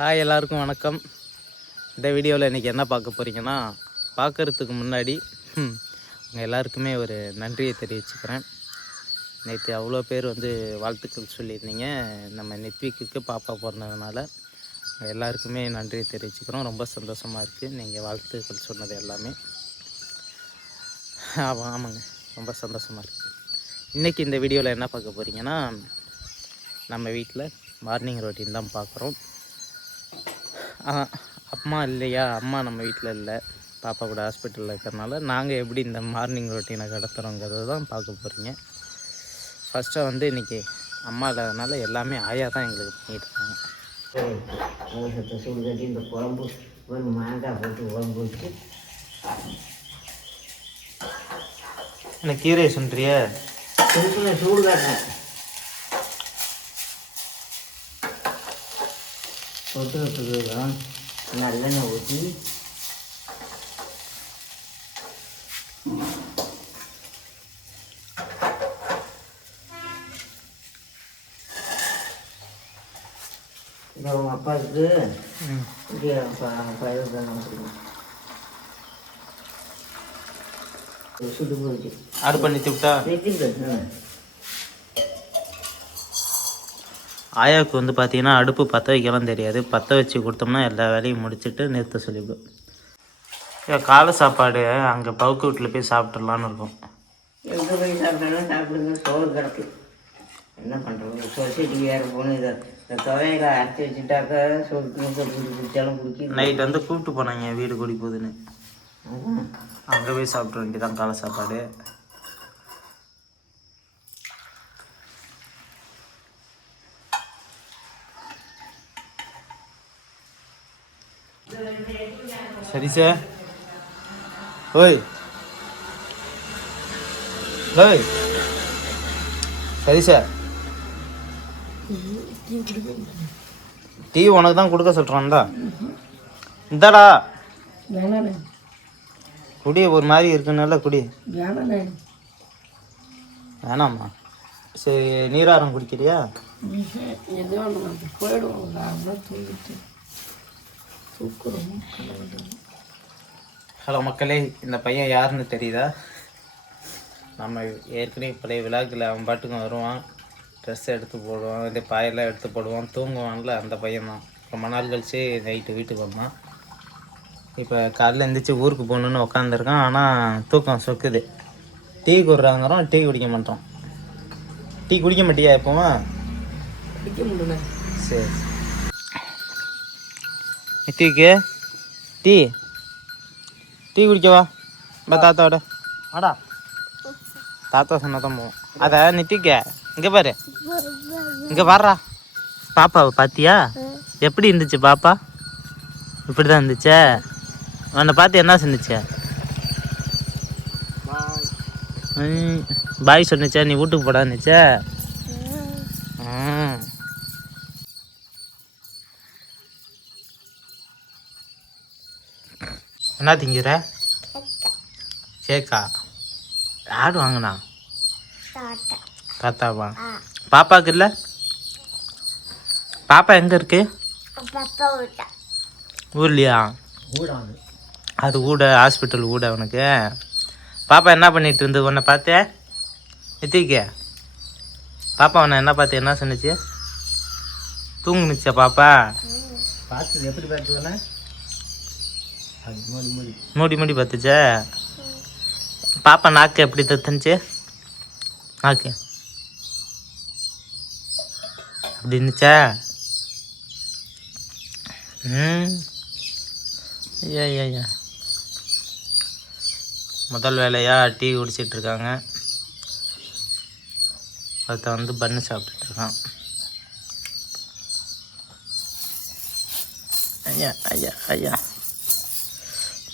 Hi, எல்லாருக்கும் வணக்கம். இந்த வீடியோவில் இன்றைக்கி என்ன பார்க்க போகிறீங்கன்னா, பார்க்குறதுக்கு முன்னாடி உங்கள் எல்லாருக்குமே ஒரு நன்றியை தெரிவிச்சுக்கிறேன். நேற்று அவ்வளோ பேர் வந்து வாழ்த்துக்கள் சொல்லியிருந்தீங்க. நம்ம நெத்விக்கு பாப்பா பிறந்ததுனால எல்லாருக்குமே நன்றியை தெரிவிச்சுக்கிறோம். ரொம்ப சந்தோஷமாக இருக்குது நீங்கள் வாழ்த்துக்கள் சொன்னது எல்லாமே. ஆமாங்க, ரொம்ப சந்தோஷமாக இருக்குது. இன்றைக்கி இந்த வீடியோவில் என்ன பார்க்க போகிறீங்கன்னா, நம்ம வீட்டில் மார்னிங் ரொட்டீன் தான் பார்க்குறோம். அம்மா இல்லையா, அம்மா நம்ம வீட்டில் இல்லை, பாப்பா கூட ஹாஸ்பிட்டலில் இருக்கிறனால நாங்கள் எப்படி இந்த மார்னிங் ரொட்டீனை கடத்துகிறோங்கிறது தான் பார்க்க போகிறீங்க. ஃபஸ்ட்டாக வந்து இன்றைக்கி அம்மா இல்லாதனால எல்லாமே ஆயா தான் எங்களுக்கு பண்ணிகிட்ருக்காங்க. சூடு கட்டி இந்த குழம்பு ஒரு மாங்காய் போட்டு குழம்பு வச்சு என்ன கீரையை சொல்கிறிய சூடு காட்டுறேன் போட்டு வச்சுக்கலாம். நல்லெண்ணெய் ஊற்றி இந்த உங்கள் அப்பாவுக்கு பயிர் தானே சுடு போச்சு ஆடு பண்ணி விட்டா வச்சுக்கிட்டு ஆயாவுக்கு வந்து பார்த்திங்கன்னா அடுப்பு பற்ற வைக்கலாம் தெரியாது. பற்ற வச்சு கொடுத்தோம்னா எல்லா வேலையும் முடிச்சுட்டு நிறுத்த சொல்லிவிடும். காலை சாப்பாடு அங்கே பவுக்கு வீட்டில் போய் சாப்பிட்றலான்னு இருக்கும். எங்கே போய் சாப்பிட்டாலும் சாப்பிடுங்க, சோறு கிடக்கு. என்ன பண்ணுறது, சொசைட்டி வேறு போகணும். இந்த துவையில அரைச்சி வச்சுட்டாக்கா சோறு குடித்தாலும் குடிக்க. நைட் வந்து கூப்பிட்டு போனாங்க வீடு கூடி போகுதுன்னு. அங்கே போய் சாப்பிட்ற வேண்டியதான் காலை சாப்பாடு. சரி சார். ஓய் ஓய் சரி சார், டீ உனக்கு தான் கொடுக்க சொல்கிறான்டா. இந்தாடா குடி, ஒரு மாதிரி இருக்குன்னால குடி. வேணாம்மா. சரி, நீராரம் குடிக்கிறியா? ஹலோ மக்களே, இந்த பையன் யாருன்னு தெரியுதா? நம்ம ஏற்கனவே பழைய விழாக்கில் அவன் பாட்டுக்கும் வருவான், ட்ரெஸ் எடுத்து போடுவான், இந்த பாயெல்லாம் எடுத்து போடுவான், தூங்குவான்ல அந்த பையன் தான். ரொம்ப நாள் கழிச்சு நைட்டு வீட்டுக்கு வந்தான். இப்போ காலையில் எழுந்திரிச்சு ஊருக்கு போகணுன்னு உக்காந்துருக்கான். ஆனால் தூக்கம் சொக்குது. டீ குடுறாங்கிறோம், டீ குடிக்க மாட்டோம். டீ குடிக்க மாட்டியா எப்போவும்? குடிக்க முடியல. சரி, நித்திக்கு டீ டீ குடிக்கவா? பா தாத்தாவோட வாடா. தாத்தா சொன்னதான் போவோம். அதை நித்திக்க இங்கே பாரு, இங்கே வர்றா. பாப்பாவை பார்த்தியா? எப்படி இருந்துச்சு பாப்பா? இப்படி தான் இருந்துச்சே. உன்னை பார்த்து என்ன சொன்னிச்சே? பாய் சொன்னிச்சா? நீ வீட்டுக்கு போடான்னுச்சே. என்ன திங்கிற? கேக்கா? யார் வாங்கினா? தாத்தாவா? பாப்பாவுக்கு இல்லை? பாப்பா எங்கே இருக்கு? ஊர்லையா? அது ஊட, ஹாஸ்பிட்டல் ஊட உனக்கு. பாப்பா என்ன பண்ணிட்டு இருந்தது உன்னை பார்த்தேன்? நித்திக்க பாப்பா உன்னை என்ன பார்த்து என்ன சொன்னிச்சு? தூங்குனுச்சா பாப்பா? பார்த்து எப்படி பார்த்துக்கண்ணா? மூடி மூடி பார்த்துச்சா? பாப்பா நாக்கு எப்படி தத்துனுச்சு? நாக்கு அப்படி இருந்துச்சா? ஐயா ஐயா, முதல் வேலையாக டீ குடிச்சிட்ருக்காங்க. ஒருத்த வந்து பன்னு சாப்பிட்டுட்ருக்கான். ஐயா ஐயா ஐயா,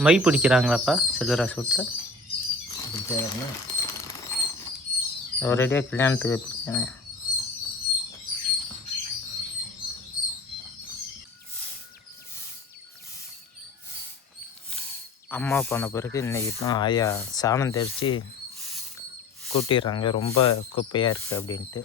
மை பிடிக்கிறாங்களாப்பா செல்வராஜ் வீட்டில்? ஒரேடியாக கல்யாணத்துக்கு பிடிச்சாங்க. அம்மா போன பிறகு இன்றைக்கி தான் ஆயா சாணம் தெளித்து கூட்டிடுறாங்க. ரொம்ப குப்பையாக இருக்குது அப்படின்ட்டு.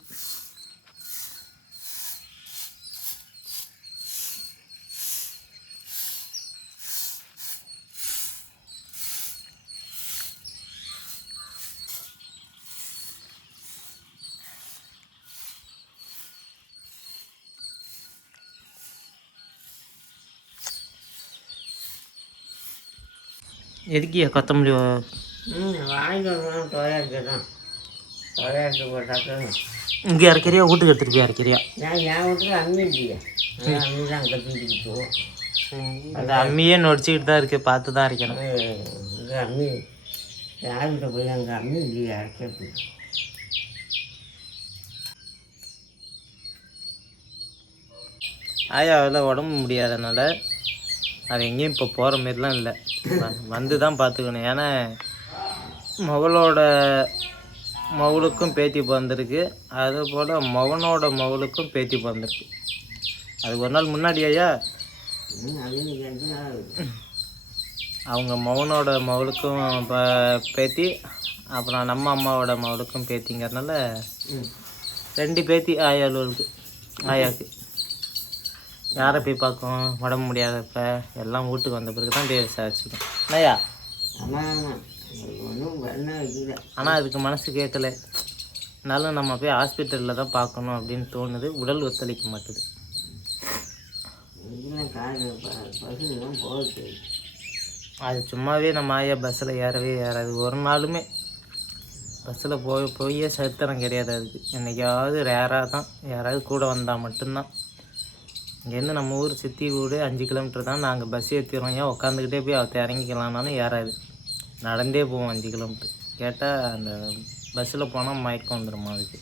எதுக்கியா கொத்தமல்லி வாங்கிட்டு வரணும் தோயாருக்கு தான். தோயாருக்கு போட்டாக்க இங்கே அரைக்கிறியா வீட்டுக்கு எடுத்துகிட்டு போய் அரைக்கிறியா? என் வீட்டுக்கு அம்மி இல்லையே, அம்மி தான் அங்கே தூக்கிட்டு போவோம். அந்த அம்மியே நொடிச்சிக்கிட்டு தான் இருக்குது, பார்த்து தான் அரைக்கணும். இங்கே அம்மி யார்கிட்ட போய் அங்கே அம்மி இல்லையே அரைக்கிறது. ஆயாவில் உடம்பு முடியாதனால அது எங்கேயும் இப்போ போகிற மாரிலாம் இல்லை, வந்து தான் பார்த்துக்கணும். ஏன்னா மகளுக்கும் பேத்தி பிறந்திருக்கு, அதே போல் மகனுக்கும் பேத்தி பிறந்திருக்கு. அது ஒரு நாள் முன்னாடி ஐயா அவங்க மகனுக்கும் பேத்தி, அப்புறம் நம்ம அம்மாவோட மகளுக்கும் பேத்திங்கிறதுனால 2 பேத்தி ஆயாவுக்கு. யாரை போய் பார்க்கும் உடம்பு முடியாதப்ப, எல்லாம் வீட்டுக்கு வந்த பிறகு தான் போய் விசாரிச்சுக்கும் இல்லையா? ஆனால் அதுக்கு மனசு கேட்கல, அதனால நம்ம போய் ஹாஸ்பிட்டலில் தான் பார்க்கணும் அப்படின்னு தோணுது. உடல் ஒத்துழைக்க மாட்டுது. அது சும்மாவே நம்ம ஆயா பஸ்ஸில் ஏறாது. ஒரு நாளுமே பஸ்ஸில் போயே சரித்திரம் கிடையாது. அதுக்கு என்றைக்காவது ரேராக தான் யாராவது கூட வந்தால் மட்டும்தான். இங்கேருந்து நம்ம ஊர் சித்தி வீடு 5 கிலோமீட்டர் தான். நாங்கள் பஸ் ஏற்றிடுறோம், ஏன் உட்காந்துக்கிட்டே போய் அவற்றை இறங்கிக்கலாம்னாலும் ஏறாது, நடந்தே போவோம் 5 கிலோமீட்டர். கேட்டால் அந்த பஸ்ஸில் போனால் மயக்கம் வந்துடுமா அதுக்கு.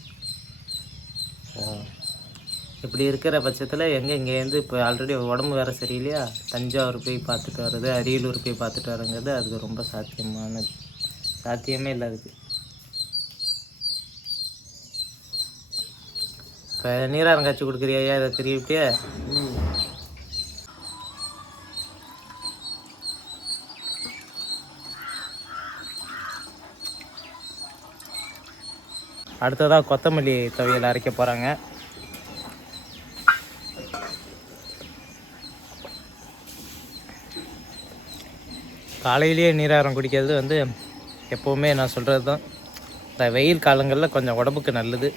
இப்படி இருக்கிற பட்சத்தில் இங்கேருந்து இப்போ ஆல்ரெடி உடம்பு வேறு சரியில்லையா, தஞ்சாவூர் போய் பார்த்துட்டு வர்றது, அரியலூர் போய் பார்த்துட்டு வரங்கிறது அதுக்கு ரொம்ப சாத்தியமே இல்லை அதுக்கு. இப்போ நீராரம் காய்ச்சி கொடுக்குறியா இதை திருப்பியே? அடுத்ததாக கொத்தமல்லி துவையல் அரைக்க போகிறாங்க. காலையிலேயே நீராரம் குடிக்கிறது எப்போவுமே நான் சொல்கிறது தான். இந்த வெயில் காலங்களில் கொஞ்சம் உடம்புக்கு நல்லது.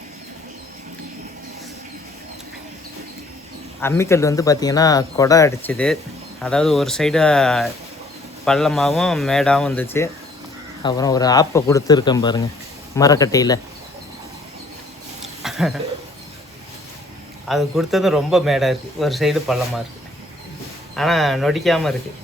அம்மிக்கல் பார்த்திங்கன்னா கொடை அடிச்சுது, அதாவது ஒரு சைடு பள்ளமாகவும் மேடாகவும் இருந்துச்சு. அப்புறம் ஒரு ஆப்பை கொடுத்துருக்கேன் பாருங்கள் மரக்கட்டையில், அது கொடுத்தது ரொம்ப மேடாக இருக்குது, ஒரு சைடு பள்ளமாக இருக்குது, ஆனால் நொடிக்காமல் இருக்குது.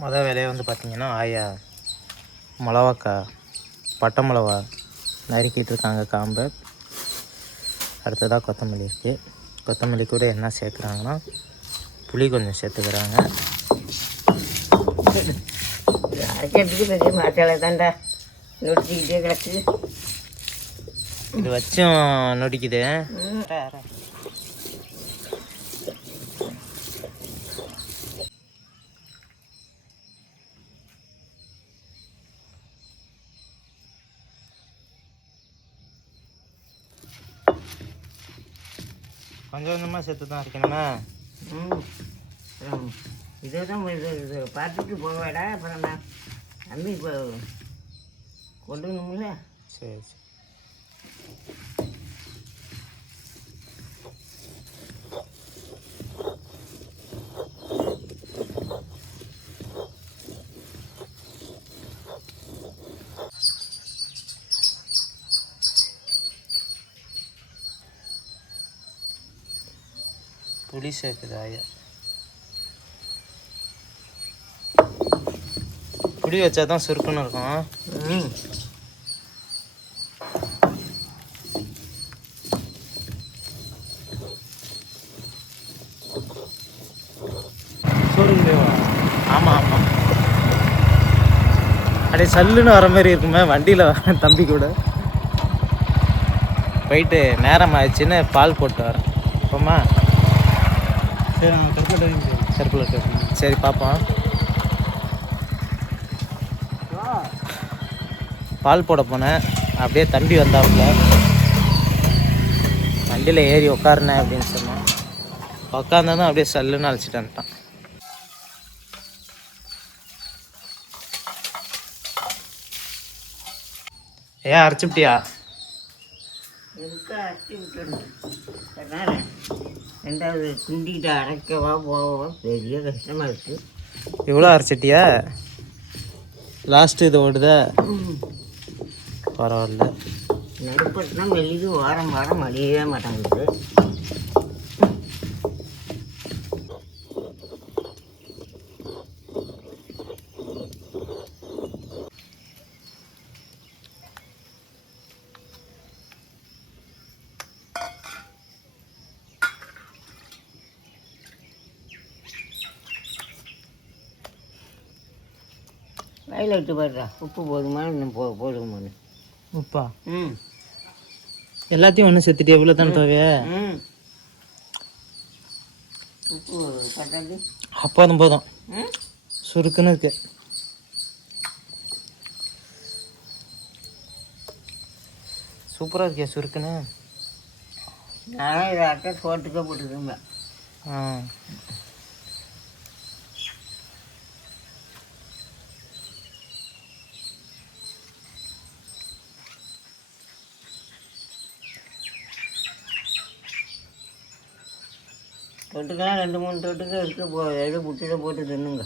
மொதல் வேலையை பார்த்திங்கன்னா ஆயா பட்டை மிளவா நறுக்கிட்டு இருக்காங்க காம்பை. அடுத்ததாக கொத்தமல்லி இருக்குது. கொத்தமல்லி கூட என்ன சேர்க்குறாங்கன்னா புளி கொஞ்சம் சேர்த்துக்கிறாங்க. இது வச்சும் நொடிக்குது. கொஞ்சம் கொஞ்சமாக சேர்த்து தான் இருக்கணுமா? இதே தான் இது பார்த்துட்டு போவேடா, அப்புறம் நான் அம்மி இப்போ கொண்டுணும்ல. சரி சரி. புளி சேர்க்குது ஆயா. புளி வச்சா தான் சுருக்குன்னு இருக்கும். சுருங்குவா? ஆமாம் ஆமாம். அப்படியே சல்லுன்னு வர மாதிரி இருக்குமே வண்டியில். தம்பி கூட போயிட்டு நேரம் ஆயிடுச்சுன்னு பால் போட்டு வரேன். அப்போம்மா சரி, சர்க்குலர் சரி பார்ப்போம். பால் போட போனேன், அப்படியே தம்பி வந்தாப்புல வண்டியில் ஏறி உட்காருனேன் அப்படின்னு சொன்னேன். உட்காந்ததும் அப்படியே சல்லுன்னு அழைச்சிட்டு வந்துட்டான். ஏன் அரைச்சிப்பிட்டியா? எதுக்காக அரைச்சி விட்டுருந்தேன். அதனால் ரெண்டாவது குண்டிக்கிட்ட அரைக்கவா போவா பெரிய கஷ்டமாக இருக்குது. இவ்வளோ அரைச்சிட்டியா? லாஸ்ட்டு இது ஓடுதா? பரவாயில்ல. நடுப்பட்டுனா மெல்லிக்கு வாரம் வாரம் அடியவே மாட்டாங்குது. வயலில் விட்டு பாடுறா, உப்பு போதுமா இன்னும் போடுமான்னு. உப்பா? எல்லாத்தையும் ஒன்று சேர்த்துட்டு எவ்வளோ தானே தேவைய? உப்பு பட்டாது அப்போதும் போதும். சுருக்குன்னு இருக்கு. சூப்பராக இருக்கியா சுருக்குன்னு? நான் இதை அட்டை சோட்டுக்கே போட்டுருக்கேன். தொட்டுக்கெல்லாம் 2-3 தொட்டுக்க இருக்க எடு புட்டியில் போட்டு தின்னுங்க.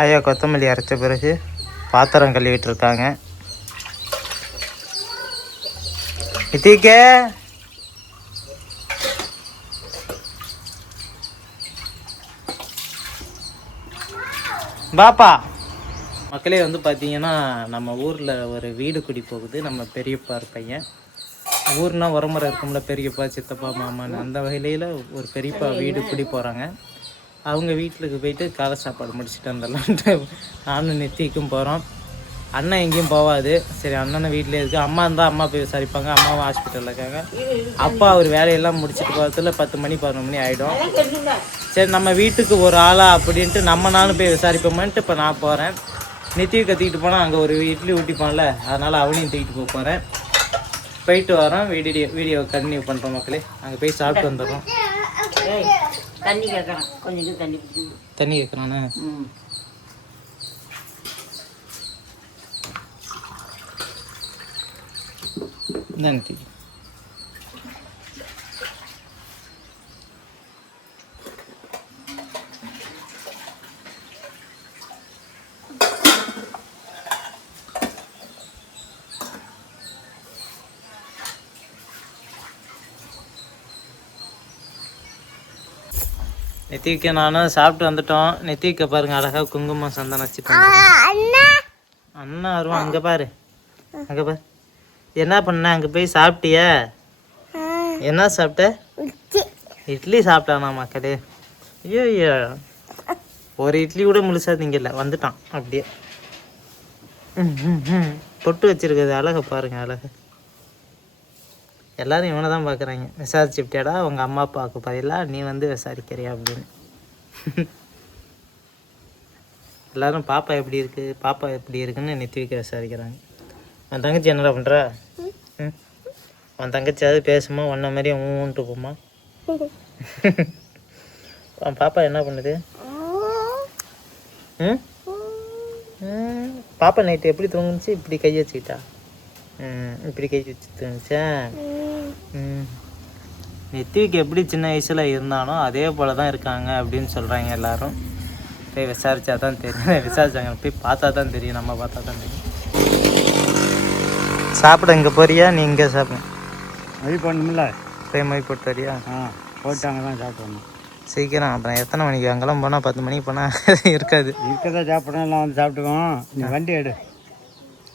ஆயா கொத்தமல்லி அரைச்ச பிறகு பாத்திரம் கழுவிட்டு இருக்காங்க. நித்திகே பாப்பா. மக்களே வந்து பார்த்தீங்கன்னா நம்ம ஊரில் ஒரு வீடு குடி போகுது. நம்ம பெரியப்பா பையன். ஊர்னா உரமுறை இருக்கும்ல, பெரியப்பா சித்தப்பா மாமான்னு. அந்த வகையில ஒரு பெரியப்பா வீடு குடி போகிறாங்க. அவங்க வீட்டுக்கு போயிட்டு காலை சாப்பாடு முடிச்சுட்டு வந்துடலான்ட்டு நானும் நித்திக்கும் போகிறோம். அண்ணன் எங்கேயும் போகாது. சரி அண்ணனை வீட்டிலே இருக்குது. அம்மா இருந்தால் அம்மா போய் விசாரிப்பாங்க. அம்மாவும் ஹாஸ்பிட்டலில் இருக்காங்க. அப்பா அவர் வேலையெல்லாம் முடிச்சுட்டு போகிறதுல 10 மணி 11 மணி ஆகிடும். சரி நம்ம வீட்டுக்கு ஒரு ஆளா அப்படின்ட்டு நம்ம நானும் போய் விசாரிப்போமான்ட்டு இப்போ நான் போகிறேன். நித்தியை கத்திக்கிட்டு போனால் அங்கே ஒரு இட்லி ஊட்டிப்பான்ல, அதனால் அவனையும் தூக்கிட்டு போக போகிறேன். போயிட்டு வரோம். வீடியோ கண்டினியூ பண்ணுறோம் மக்களே. அங்கே போய் சாப்பிட்டு வந்துடுறோம். தண்ணி கேட்குறான், கொஞ்சம் தண்ணி கேட்குறானே. நன்றி. நெத்திக்கு நானும் சாப்பிட்டு வந்துட்டோம். நெத்திக்க பாருங்க அழகாக குங்குமம் சந்தனம் வச்சுட்டு அண்ணா வருவான். அங்கே பாரு, அங்கே பாரு. என்ன பண்ண? அங்கே போய் சாப்பிட்டிய? என்ன சாப்பிட்ட? இட்லி சாப்பிட்டானா மக்களே? ஐயோ ஐயோ, ஒரு இட்லி கூட முழுசா திங்கல, வந்துட்டான் அப்படியே. பொட்டு வச்சிருக்குது அழகை பாருங்க, அழகு. எல்லாரும் இவனை தான் பார்க்குறாங்க. விசாரிச்சுட்டியாடா அவங்க அம்மா அப்பாவுக்கு பதிலாக நீ வந்து விசாரிக்கிறியா அப்படின்னு. எல்லாரும் பாப்பா எப்படி இருக்குது, பாப்பா எப்படி இருக்குன்னு நெத்திவிக்க விசாரிக்கிறாங்க. உன் தங்கச்சி என்னடா பண்ணுறா? உன் தங்கச்சியாவது பேசுமா? ஒன்றை மாதிரி ஊன்ட்டு போமா? உன் பாப்பா என்ன பண்ணுது? பாப்பா நைட்டு எப்படி தூங்குச்சு? இப்படி கை வச்சுக்கிட்டா? இப்படி கை வச்சு தூங்குச்சா? நெத்திவிக்கு எப்படி சின்ன வயசில் இருந்தானோ அதே போல் தான் இருக்காங்க அப்படின்னு சொல்கிறாங்க எல்லாரும். போய் விசாரித்தா தான் தெரியும். விசாரிச்சாங்க, போய் பார்த்தா தான் தெரியும். நம்ம பார்த்தா தான் தெரியும். சாப்பிட இங்கே போறியா? நீ இங்கே சாப்பிட மொழி போடணும்ல. போய் மொழி போட்டு வரியா? போட்டாங்க தான் சாப்பிடணும் சீக்கிரம். அப்புறம் எத்தனை மணிக்கு? அங்கெல்லாம் போனால் 10 மணிக்கு போனால் இருக்காது. இருக்கதான் சாப்பிடணும். எல்லாம் வந்து சாப்பிட்டுக்குவோம். நீ வண்டி எடு.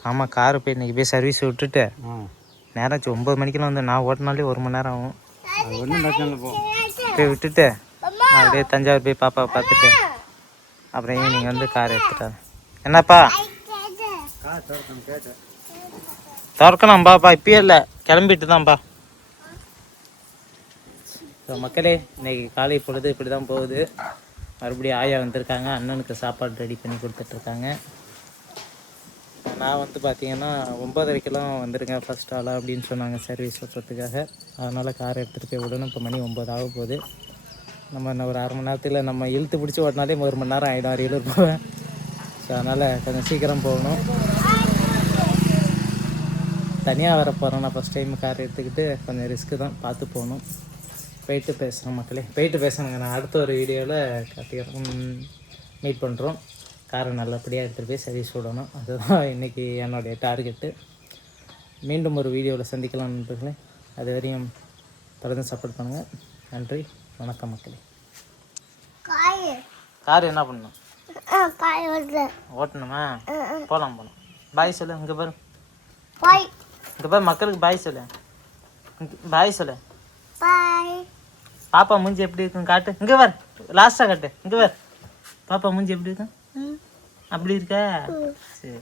ஆமாம், காரு போய் இன்றைக்கி போய் சர்வீஸ் விட்டுட்டு நேரம் 9 மணிக்கெல்லாம் வந்து நான் ஓட்டினாலே 1 மணி நேரம் ஆகும். அது ஒன்றும் பிரச்சனை இல்லை. போய் விட்டுட்டு அப்படியே தஞ்சாவூர் போய் பாப்பாவை பார்த்துட்டு அப்புறம் ஈவினிங் வந்து கார் எடுத்துட்டாரு. என்னப்பா? திறக்கணும்பாப்பா, இப்பயே இல்லை, கிளம்பிட்டு தான்ப்பா. ஸோ மக்களே, இன்னைக்கு காலை பொழுது இப்படி தான் போகுது. மறுபடியும் ஆயா வந்திருக்காங்க. அண்ணனுக்கு சாப்பாடு ரெடி பண்ணி கொடுத்துட்ருக்காங்க. நான் வந்து பார்த்தீங்கன்னா 9:30க்கெல்லாம் வந்துருங்க ஃபஸ்ட் ஆளாக அப்படின்னு சொன்னாங்க சர்வீஸ் ஓட்டுறதுக்காக. அதனால் கார் எடுத்துகிட்டு போய் விடணும். இப்போ மணி 9 ஆக போகுது. நம்ம இன்னும் ஒரு 1/2 மணி நேரத்தில் நம்ம இழுத்து பிடிச்சி ஓட்டினாலே 1 மணி நேரம் ஆகிடும் அரியலூர் போவேன். ஸோ அதனால் கொஞ்சம் சீக்கிரம் போகணும். தனியாக வர போகிறேன். நான் ஃபஸ்ட் டைம் கார் எடுத்துக்கிட்டு கொஞ்சம் ரிஸ்க்கு தான், பார்த்து போகணும். போயிட்டு பேசுகிறேன் மக்களே, போயிட்டு பேசுகிறேங்க. நான் அடுத்த ஒரு வீடியோவில் காட்டிக்கிறேன். மீட் பண்ணுறோம். காரை நல்லபடியாக எடுத்துகிட்டு போய் சர்வீஸ் விடணும். அதுதான் இன்றைக்கி என்னுடைய டார்கெட்டு. மீண்டும் ஒரு வீடியோவில் சந்திக்கலாம் நண்பர்களே. அது வரையும் தொடர்ந்து சப்போர்ட் பண்ணுங்கள். நன்றி, வணக்கம் மக்களே. கார் என்ன பண்ணணும்? ஓட்டணுமா? போகலாம். பாய் சொல்லு. இங்கே பாரு, இங்கே பாரு, மக்களுக்கு பாய் சொல்லு. பாய் சொல்லு. பாப்பா மூஞ்சி எப்படி இருக்கும் காட்டு. இங்கே பார், லாஸ்ட்டாக காட்டு. இங்கே பார், பாப்பா மூஞ்சி எப்படி இருக்கும்? அப்படி இருக்கா? சரி.